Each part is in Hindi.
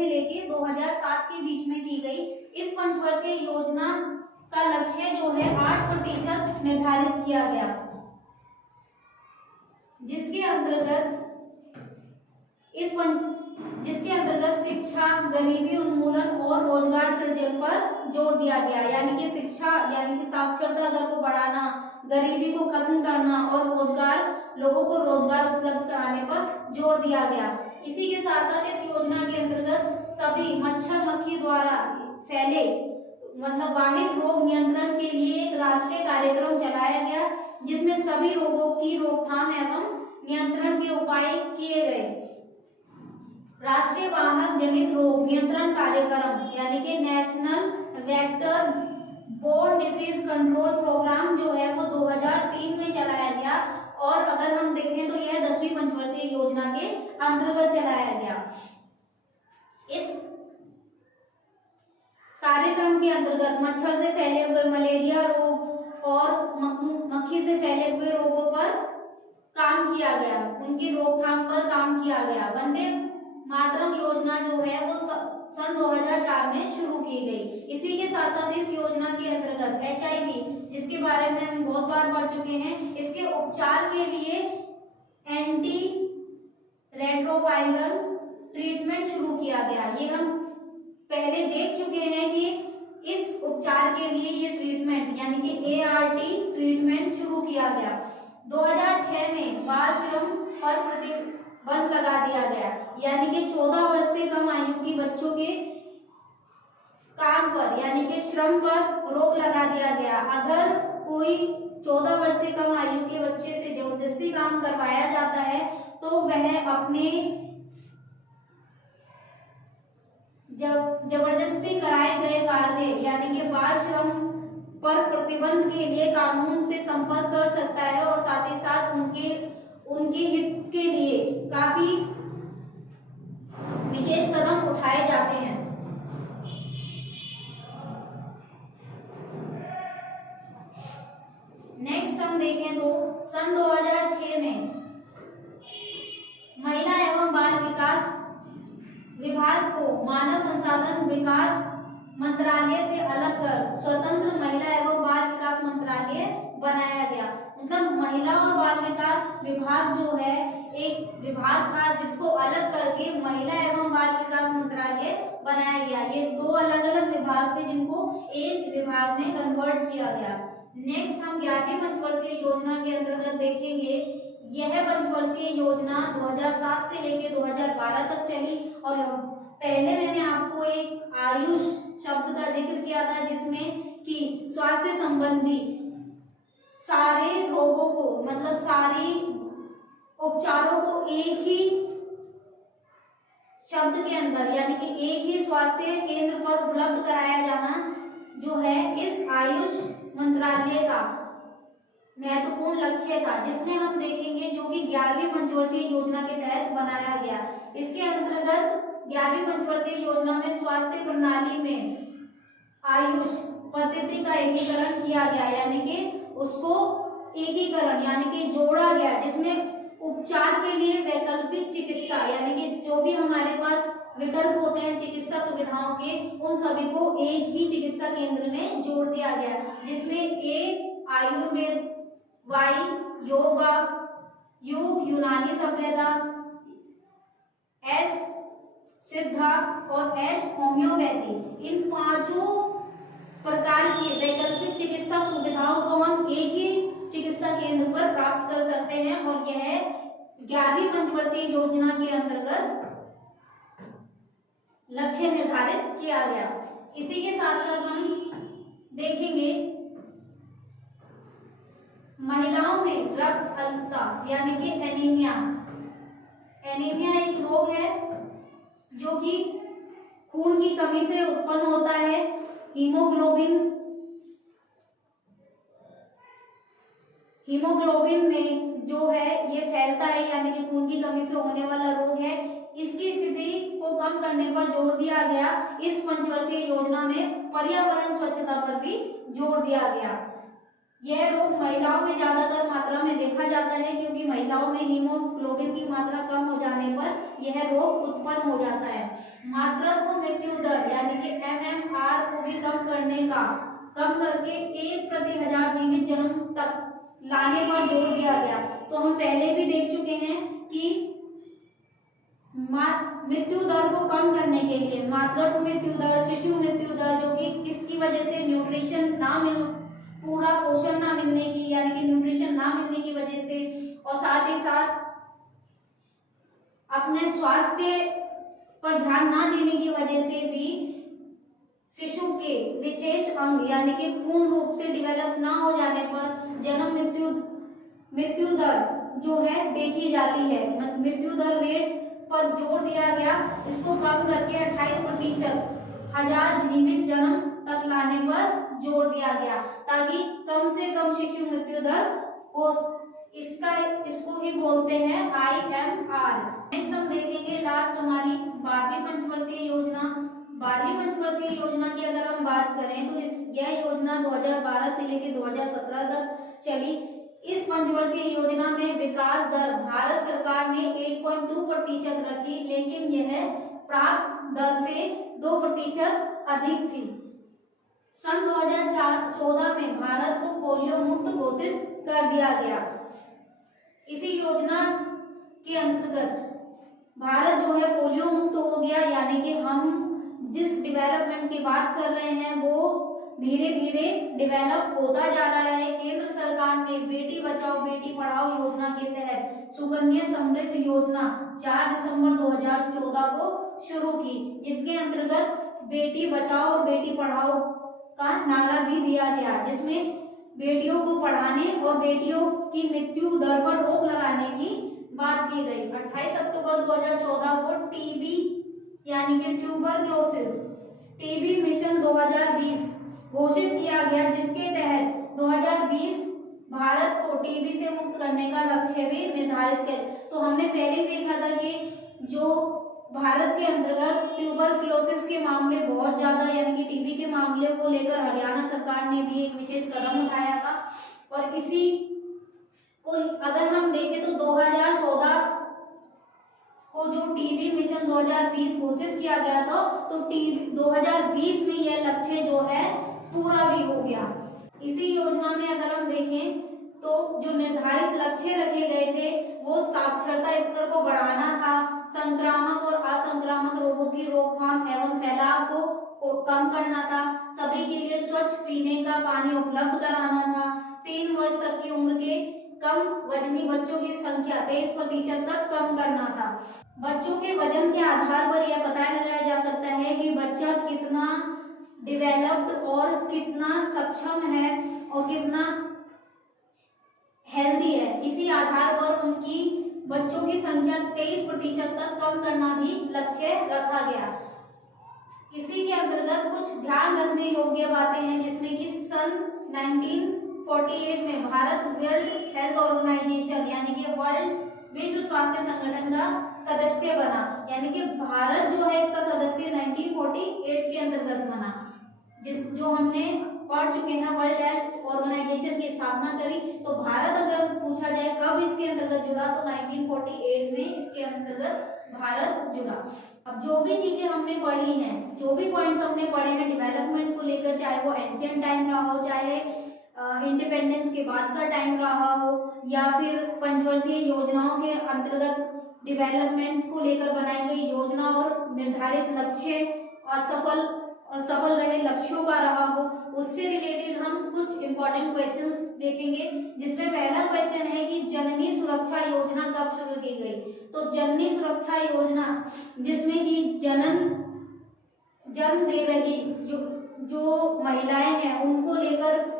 से लेके 2007 के बीच में की गई। इस पंचवर्षीय योजना का लक्ष्य जो है 8% निर्धारित किया गया, जिसके अंतर्गत शिक्षा, गरीबी उन्मूलन और रोजगार सृजन पर जोर दिया गया। यानी कि शिक्षा यानी कि साक्षरता दर को बढ़ाना, गरीबी को खत्म करना और लोगों को रोजगार उपलब्ध कराने पर जोर दिया गया। इसी के साथ साथ इस योजना के अंतर्गत सभी मच्छर मक्खी द्वारा फैले वाहित रोग नियंत्रण के लिए एक राष्ट्रीय कार्यक्रम चलाया गया, जिसमें सभी रोगों की रोकथाम एवं नियंत्रण के उपाय किए गए। राष्ट्रीय वाहक जनित रोग नियंत्रण कार्यक्रम यानी कि national vector borne disease control programme जो है वो 2003 में चलाया गया, और अगर हम देखें तो यह 10वीं पंचवर्षीय योजना के अंतर्गत चलाया गया। इस कार्यक्रम के अंतर्गत मच्छर से फैले हुए मलेरिया रोग और मक्खी से फैले हुए रोगों पर काम किया गया, उनकी रोकथाम पर काम किया गया। वंदे मातरम योजना जो है वो सन 2004 में शुरू की गई। इसी के साथ साथ इस योजना के अंतर्गत HIV, जिसके बारे में हम बहुत बार पढ़ चुके हैं, इसके उपचार के लिए एंटी रेट्रोवायरल ट्रीटमेंट शुरू किया गया। ये हम पहले देख चुके हैं कि इस उपचार के लिए ये ट्रीटमेंट यानी कि ART ट्रीटमेंट शुरू किया गया। 2006 में बाल श्रम पर प्रतिबंध लगा दिया गया, यानी कि 14 वर्ष से कम आयु की बच्चों के काम पर यानी कि श्रम पर रोक लगा दिया गया। अगर कोई 14 वर्ष से कम आयु के बच्चे से जबरदस्ती काम करवाया जाता है तो वह अपने जबरदस्ती कराए गए कार्य यानी कि बाल श्रम पर प्रतिबंध के लिए कानून से संपर्क कर सकता है, और साथ ही साथ उनके हित के लिए काफी विशेष कदम उठाए जाते हैं। नेक्स्ट हम देखें तो सन 2006 में महिला एवं बाल विकास विभाग को मानव संसाधन विकास मंत्रालय से अलग कर स्वतंत्र महिला एवं बाल विकास मंत्रालय बनाया गया। मतलब महिला और बाल विकास विभाग जो है एक विभाग था, जिसको अलग करके महिला एवं बाल विकास मंत्रालय बनाया गया। ये दो अलग अलग विभाग थे जिनको एक विभाग में कन्वर्ट किया गया। नेक्स्ट हम 11वीं पंचवर्षीय योजना के अंतर्गत देखेंगे। यह पंचवर्षीय योजना 2007 से लेकर 2012 तक चली, और पहले मैंने आपको एक आयुष शब्द का जिक्र किया था, जिसमें कि स्वास्थ्य संबंधी सारे रोगों को मतलब सारी उपचारों को एक ही शब्द के अंदर यानी कि एक ही स्वास्थ्य केंद्र पर उपलब्ध कराया जाना जो है इस आयुष मंत्रालय का महत्वपूर्ण लक्ष्य था, जिसमें हम देखेंगे जो कि 11वीं पंचवर्षीय योजना के तहत बनाया गया। इसके अंतर्गत 11वीं पंचवर्षीय योजना में स्वास्थ्य प्रणाली में आयुष पद्धति का एकीकरण किया गया, यानी कि उसको एकीकरण यानी कि जोड़ा गया, जिसमें उपचार के लिए वैकल्पिक चिकित्सा यानी कि जो भी हमारे पास विकल्प होते हैं चिकित्सा सुविधाओं के, उन सभी को एक ही चिकित्सा केंद्र में जोड़ दिया गया, जिसमें A Ayurveda, Y yoga, U यूनानी सभ्यता, S सिद्धा और H होम्योपैथी। इन पांचों प्रकार की वैकल्पिक चिकित्सा सुविधाओं को हम एक ही चिकित्सा केंद्र पर प्राप्त कर सकते हैं, और यह 11वीं पंचवर्षीय योजना के अंतर्गत लक्ष्य निर्धारित किया गया। इसी के साथ साथ हम देखेंगे महिलाओं में रक्त अल्पता यानी कि एनीमिया। एनीमिया एक रोग है जो कि खून की कमी से उत्पन्न होता है। हीमोग्लोबिन में जो है ये फैलता है, यानी कि खून की कमी से होने वाला रोग है। इसकी स्थिति को कम करने पर जोर दिया गया। इस पंचवर्षीय योजना में पर्यावरण स्वच्छता पर भी जोर दिया गया। यह रोग महिलाओं में ज्यादातर मात्रा में देखा जाता है क्योंकि महिलाओं में हीमोग्लोबिन की मात्रा कम हो जाने पर यह रोग उत्पन्न हो जाता है। मातृत्व मृत्यु दर यानी कि MMR को भी कम करके 1/1000 जीवित जन्म तक लाने पर जोर दिया गया। तो हम पहले भी देख चुके हैं कि मृत्यु दर को कम करने के लिए मातृत्व मृत्यु दर, शिशु मृत्यु दर, जो कि किसकी वजह से न्यूट्रिशन ना मिल पूरा पोषण ना मिलने की यानी कि न्यूट्रिशन ना मिलने की वजह से, और साथ ही साथ अपने स्वास्थ्य पर ध्यान ना देने की वजह से भी शिशु के विशेष अंग यानी कि पूर्ण रूप से डेवलप ना हो जाने पर जन्म मृत्यु दर जो है देखी जाती है। मृत्यु दर रेट पर जोर दिया गया, इसको कम करके 28% हजार जीवित जन्म तक लाने पर जोर दिया गया ताकि कम से कम शिशु मृत्यु दर हो। इसको ही बोलते हैं IMR। नेक्स्ट हम देखेंगे लास्ट हमारी 12वीं पंचवर्षीय योजना। 12वीं पंचवर्षीय योजना की अगर हम बात करें तो यह योजना 2012 से लेकर 2017 तक चली। इस पंचवर्षीय योजना में विकास दर भारत सरकार ने 8.2% रखी, लेकिन यह प्राप्त दर से 2% अधिक थी। सन 2014 में भारत को पोलियो मुक्त घोषित कर दिया गया। इसी योजना के अंतर्गत भारत जो है पोलियो मुक्त हो गया, यानी कि हम जिस डेवलपमेंट की बात कर रहे हैं वो धीरे धीरे डेवलप होता जा रहा है। केंद्र सरकार ने बेटी बचाओ बेटी पढ़ाओ योजना के तहत सुकन्या समृद्धि योजना 4 दिसंबर 2014 को शुरू की, जिसके अंतर्गत बेटी बचाओ और बेटी पढ़ाओ का नारा भी दिया गया, जिसमें बेटियों को पढ़ाने और बेटियों की मृत्यु दर पर रोक लगाने की बात की गई। 28 अक्टूबर 2014 को टीबी यानी कि ट्यूबरक्लोसिस टीबी मिशन 2020 घोषित किया गया, जिसके तहत 2020 भारत को टीबी से मुक्त करने का लक्ष्य भी निर्धारित किया। तो हमने पहले देखा था कि जो भारत के अंतर्गत ट्यूबरक्लोसिस के मामले बहुत ज्यादा यानी कि टीबी के मामले को लेकर हरियाणा सरकार ने भी एक विशेष कदम उठाया था। और इसी को अगर हम देखें तो 2014 को जो टीबी मिशन 2020 घोषित किया गया था, तो टीबी 2020 में यह लक्ष्य जो है पूरा भी हो गया। इसी योजना में अगर हम देखें तो जो निर्धारित लक्ष्य रखे गए थे वो साक्षरता स्तर को बढ़ाना था, संक्रामक और असंक्रामक रोगों की रोकथाम एवं फैलाव को कम करना था, सभी के लिए स्वच्छ पीने का पानी उपलब्ध कराना था, 3 वर्ष तक की उम्र के कम वजनी बच्चों की संख्या 23% तक कम करना था। बच्चों के वजन के आधार पर यह पता लगाया जा सकता है कि बच्चा कितना डेवलप्ड और कितना सक्षम है और कितना हेल्दी है। इसी आधार पर उनकी बच्चों की संख्या 23% तक कम करना भी लक्ष्य रखा गया। इसी के अंतर्गत कुछ ध्यान रखने योग्य बातें हैं, जिसमें कि सन 1948 में भारत वर्ल्ड हेल्थ ऑर्गेनाइजेशन यानी कि वर्ल्ड विश्व स्वास्थ्य संगठन का सदस्य बना, यानी कि भारत जो है इसका सदस्य 1948 के अंतर्गत बना, जो हमने पढ़ चुके हैं। वर्ल्ड हेल्थ ऑर्गेनाइजेशन की स्थापना करी, तो भारत अगर पूछा जाए कब इसके अंतर्गत जुड़ा तो 1948 में इसके अंतर्गत भारत जुड़ा। अब जो भी चीजें हमने पढ़ी हैं, जो भी पॉइंट्स हमने पढ़े हैं डेवलपमेंट को लेकर, चाहे वो एंशिएंट टाइम रहा हो, चाहे इंडिपेंडेंस के बाद का टाइम रहा हो, या फिर पंचवर्षीय योजनाओं के अंतर्गत डेवलपमेंट को लेकर बनाई गई योजना और निर्धारित लक्ष्य और सफल रहे लक्ष्यों का रहा हो, उससे रिलेटेड हम कुछ इंपॉर्टेंट क्वेश्चंस देखेंगे। जिसमें पहला क्वेश्चन है कि जननी सुरक्षा योजना कब शुरू की गई। तो जननी सुरक्षा योजना जिसमें कि जन्म दे रही जो महिलाएं हैं उनको लेकर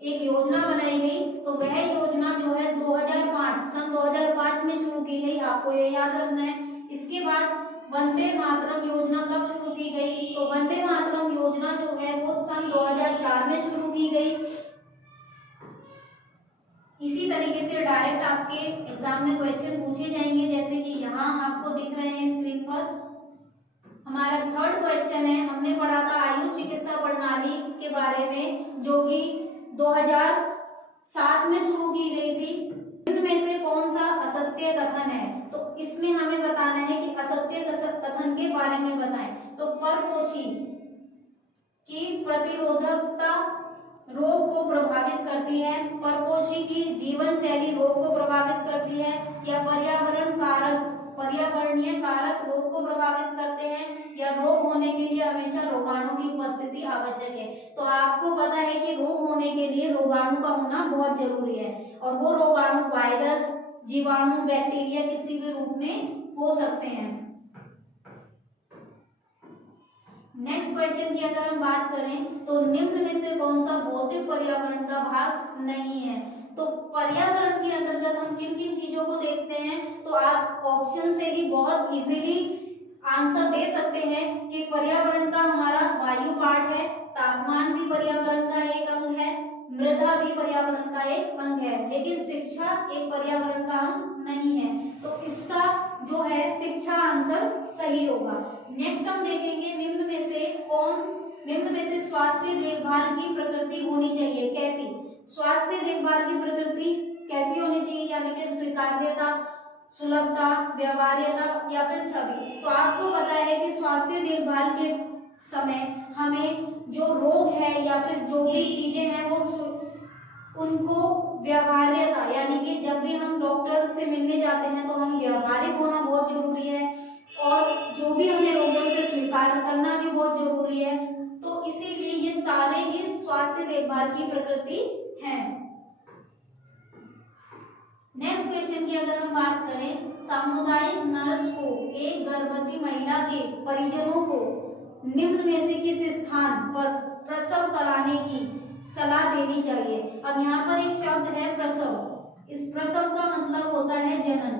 एक योजना बनाई गई। तो वह योजना जो है 2005 में शुरू की गई, आपको ये याद रखना है। इसके बाद वंदे मातरम योजना कब शुरू की गई। तो वंदे मातरम योजना जो है वो सन 2004 में शुरू की गई। इसी तरीके से डायरेक्ट आपके एग्जाम में क्वेश्चन पूछे जाएंगे, जैसे कि यहाँ आपको दिख रहे हैं स्क्रीन पर। हमारा थर्ड क्वेश्चन है, हमने पढ़ा था आयुष चिकित्सा प्रणाली के बारे में, जो कि 7 में शुरू की गई थी। इनमें से कौन सा असत्य कथन है? तो इसमें हमें बताना है कि असत्य कथन के बारे में बताएं। तो परपोषी की प्रतिरोधकता रोग को प्रभावित करती है, परपोषी की जीवन शैली रोग को प्रभावित करती है, या पर्यावरणीय कारक रोग को प्रभावित करते हैं, या रोग होने के लिए हमेशा रोगाणु की उपस्थिति आवश्यक है। तो आपको पता है कि रोग होने के लिए रोगाणु का होना बहुत जरूरी है, और वो रोगाणु वायरस, जीवाणु, बैक्टीरिया किसी भी रूप में हो सकते हैं। नेक्स्ट क्वेश्चन की अगर हम बात करें तो निम्न में से कौन सा भौतिक पर्यावरण का भाग नहीं है? तो पर्यावरण के अंतर्गत हम किन किन चीजों को देखते हैं? तो आप ऑप्शन से ही बहुत इजीली आंसर दे सकते हैं कि पर्यावरण का हमारा वायु पार्ट है, तापमान भी पर्यावरण का एक अंग है, मृदा भी पर्यावरण का एक अंग है, लेकिन शिक्षा एक पर्यावरण का अंग नहीं है। तो इसका जो है शिक्षा आंसर सही होगा। नेक्स्ट हम देखेंगे निम्न में से स्वास्थ्य देखभाल की प्रकृति होनी चाहिए कैसी? स्वास्थ्य देखभाल की प्रकृति कैसी होनी चाहिए? यानी कि स्वीकार्यता, सुलभता, व्यवहार्यता या फिर सभी। तो आपको पता है कि स्वास्थ्य देखभाल के समय हमें जो रोग है या फिर जो भी चीजें हैं वो उनको व्यवहार्यता, यानी कि जब भी हम डॉक्टर से मिलने जाते हैं तो हम व्यवहारिक होना बहुत जरूरी है, और जो भी हमें रोगों से स्वीकार करना भी बहुत जरूरी है। तो इसीलिए ये सारे ही स्वास्थ्य देखभाल की प्रकृति हैं। नेक्स्ट क्वेश्चन की अगर हम बात करें, सामुदायिक नर्स को एक गर्भवती महिला के परिजनों को निम्न में से किस स्थान पर प्रसव कराने की सलाह देनी चाहिए? अब यहाँ पर एक शब्द है प्रसव। इस प्रसव का मतलब होता है जनन।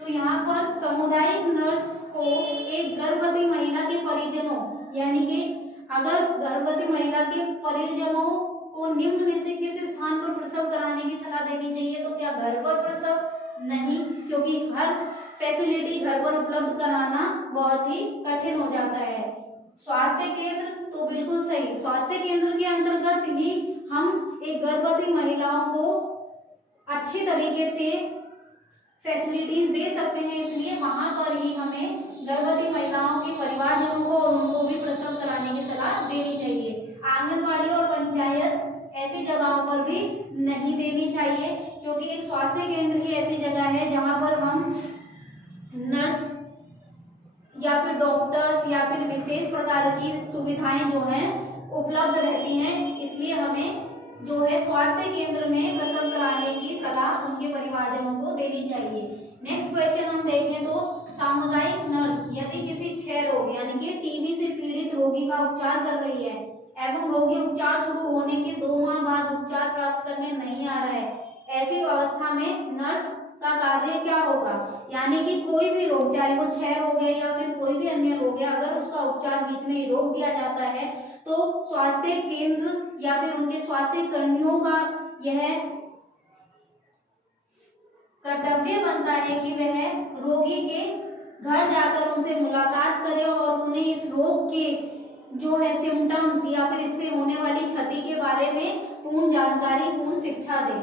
तो यहाँ पर सामुदायिक नर्स को एक गर्भवती महिला के परिजनों, यानी कि अगर गर्भवती महिला के परिजनों को निम्न में से किस स्थान पर प्रसव कराने की सलाह देनी चाहिए? तो क्या घर पर प्रसव? नहीं, क्योंकि हर फैसिलिटी घर पर उपलब्ध कराना बहुत ही कठिन हो जाता है। स्वास्थ्य केंद्र तो बिल्कुल सही, स्वास्थ्य केंद्र के अंतर्गत ही हम एक गर्भवती महिलाओं को अच्छी तरीके से फैसिलिटीज दे सकते हैं, इसलिए वहां पर ही हमें गर्भवती महिलाओं के परिवारजनों को और उनको भी प्रसव कराने की सलाह देनी चाहिए। आंगनबाड़ी और पंचायत ऐसी जगहों पर भी नहीं देनी चाहिए, क्योंकि एक स्वास्थ्य केंद्र ही ऐसी जगह है जहां पर हम नर्स या फिर डॉक्टर्स या फिर विशेष प्रकार की सुविधाएं जो हैं उपलब्ध रहती हैं, इसलिए हमें जो है स्वास्थ्य केंद्र में प्रसव कराने की सलाह उनके परिवारजनों को देनी चाहिए। नेक्स्ट क्वेश्चन हम देखें तो सामुदायिक नर्स यदि किसी क्षय रोग यानी कि टीबी से पीड़ित रोगी का उपचार कर रही है एवं रोगी उपचार शुरू होने के 2 माह बाद उपचार प्राप्त करने नहीं आ रहा है, ऐसी अवस्था में नर्स का कार्य क्या होगा? यानी कि कोई भी रोग, चाहे वो क्षय रोग है या फिर कोई भी अन्य रोग है, अगर उसका उपचार बीच में ही रोक दिया जाता है तो स्वास्थ्य केंद्र या फिर उनके स्वास्थ्य कर्मियों का यह कर्तव्य बनता है कि वह रोगी के घर जाकर उनसे मुलाकात करे और उन्हें इस रोग के जो है सिम्टम्स या फिर इससे होने वाली क्षति के बारे में पूर्ण जानकारी, पूर्ण शिक्षा दे।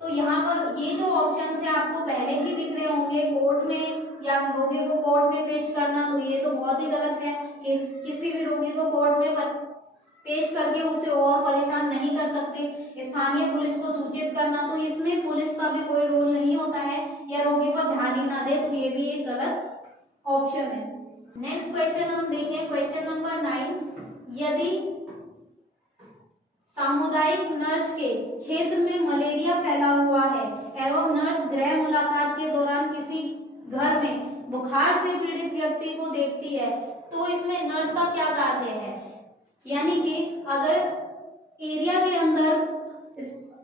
तो यहाँ पर ये जो ऑप्शन है आपको पहले ही दिख रहे होंगे, कोर्ट में या रोगी को कोर्ट में पेश करना, तो ये तो बहुत ही गलत है कि किसी भी रोगी को कोर्ट में पेश करके उसे और परेशान नहीं कर सकते। स्थानीय पुलिस को सूचित करना, तो इसमें पुलिस का भी कोई रोल नहीं होता है, या रोगी पर ध्यान ही ना दे, तो ये भी एक गलत ऑप्शन है। नेक्स्ट क्वेश्चन हम देखें, क्वेश्चन नंबर 9, यदि सामुदायिक नर्स के क्षेत्र में मलेरिया फैला हुआ है एवं नर्स गृह मुलाकात के दौरान किसी घर में बुखार से पीड़ित व्यक्ति को देखती है, तो इसमें नर्स का क्या कार्य है? यानी कि अगर एरिया के अंदर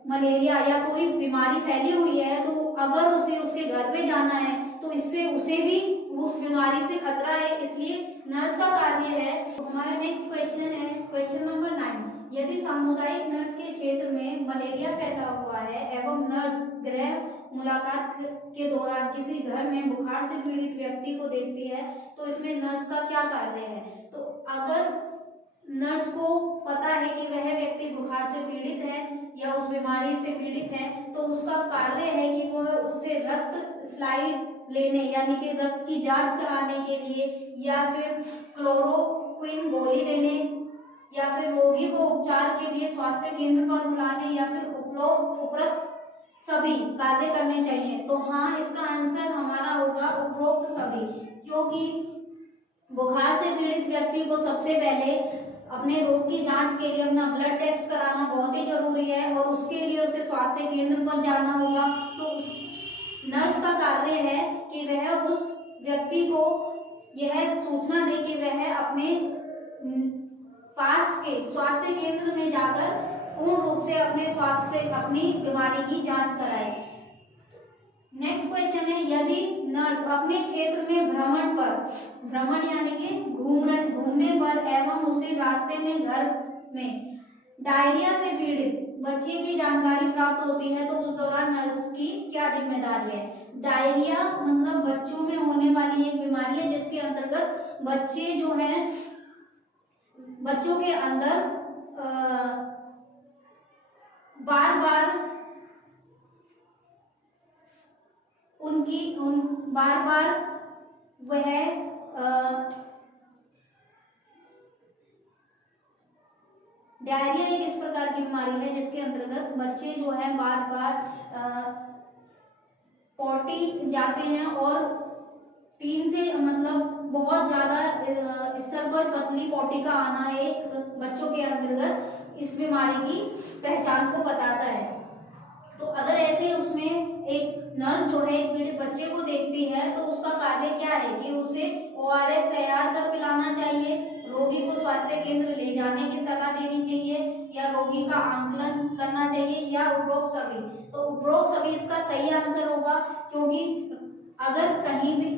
मलेरिया या कोई बीमारी फैली हुई है, तो अगर उसे उसके घर पे जाना है तो इससे उसे भी उस बीमारी से खतरा है, इसलिए नर्स का कार्य है। तो हमारा नेक्स्ट क्वेश्चन है क्वेश्चन नंबर 9, यदि सामुदायिक नर्स के क्षेत्र में मलेरिया फैला हुआ है एवं नर्स गृह मुलाकात के दौरान किसी घर में बुखार से पीड़ित व्यक्ति को देखती है, तो इसमें नर्स का क्या कार्य है? तो अगर नर्स को पता है कि वह व्यक्ति बुखार से पीड़ित है, या उस बीमारी से पीड़ित है तो उसका कार्य है कि वो उससे रक्त स्लाइड लेने यानी कि रक्त की जांच कराने के लिए या फिर क्लोरोक्विन गोली देने या फिर रोगी को उपचार के लिए स्वास्थ्य केंद्र पर बुलाने या फिर उपरोक्त सभी कार्य करने चाहिए। तो हाँ, इसका आंसर हमारा होगा उपरोक्त सभी, क्योंकि बुखार से पीड़ित व्यक्ति को सबसे पहले अपने रोग की जांच के लिए अपना ब्लड टेस्ट कराना बहुत ही जरूरी है और उसके लिए उसे स्वास्थ्य केंद्र पर जाना होगा। तो उस नर्स का कार्य है कि वह उस व्यक्ति को यह सूचना दे कि वह अपने पास के स्वास्थ्य केंद्र में जाकर पूर्ण रूप से अपनी बीमारी की जांच कराए। नेक्स्ट क्वेश्चन है, यदि नर्स अपने क्षेत्र में भ्रमण यानी कि घूमने पर एवं उसे रास्ते में घर में डायरिया से पीड़ित बच्चे की जानकारी प्राप्त होती है तो उस दौरान नर्स की क्या जिम्मेदारी है। डायरिया मतलब बच्चों में होने वाली एक बीमारी है जिसके अंतर्गत बच्चे जो हैं बच्चों के अंदर बार बार वह डायरिया एक इस प्रकार की बीमारी है जिसके अंतर्गत बच्चे जो है बार बार पॉटी जाते हैं और 3 से मतलब बहुत ज्यादा स्तर पर पतली पॉटी का आना एक बच्चों के अंतर्गत इस बीमारी की पहचान को बताता है। तो अगर ऐसे उसमें एक नर्स जो है एक पीड़ित बच्चे को देखती है तो उसका कार्य क्या है कि उसे ORS तैयार कर पिलाना चाहिए, रोगी को स्वास्थ्य केंद्र ले जाने की सलाह देनी चाहिए या रोगी का आंकलन करना चाहिए या उपरोक्त सभी। तो उपरोक्त सभी इसका सही आंसर होगा, क्योंकि अगर कहीं भी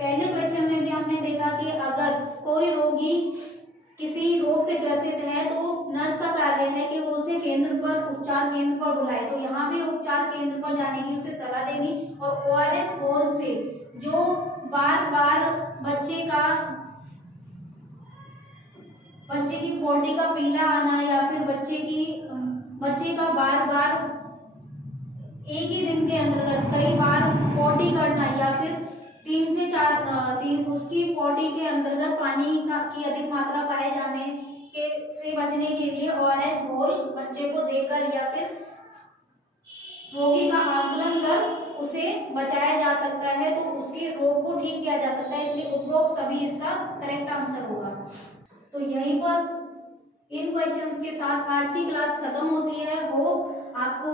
पहले क्वेश्चन में भी हमने देखा कि अगर कोई रोगी किसी रोग से ग्रसित है तो नर्स का कार्य है कि वो उसे उपचार केंद्र पर बुलाए। तो यहाँ भी उपचार केंद्र पर जाने की उसे सलाह देनी और ORS घोल से जो बार बार बच्चे की पॉटी का पीला आना या फिर बच्चे का बार बार एक ही दिन के अंतर्गत कई बार पॉटी करना या फिर 3 से 4 उसकी पॉटी के अंतर्गत पानी की अधिक मात्रा पाए जाने से बचने के लिए ORS घोल बच्चे को देकर या फिर रोगी का आकलन कर उसे बचाया जा सकता है, तो उसके रोग को ठीक किया जा सकता है। इसलिए उपरोक्त सभी इसका करेक्ट आंसर होगा। तो यहीं पर इन क्वेश्चंस के साथ आज की क्लास खत्म होती है। होप आपको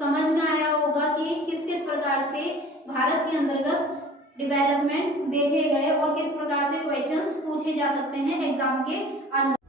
समझ में आया होगा कि किस किस प्रकार से भारत के अंतर्गत डेवलपमेंट देखे गए और किस प्रकार से क्वेश्चंस पूछे जा सकते हैं एग्जाम के अंदर।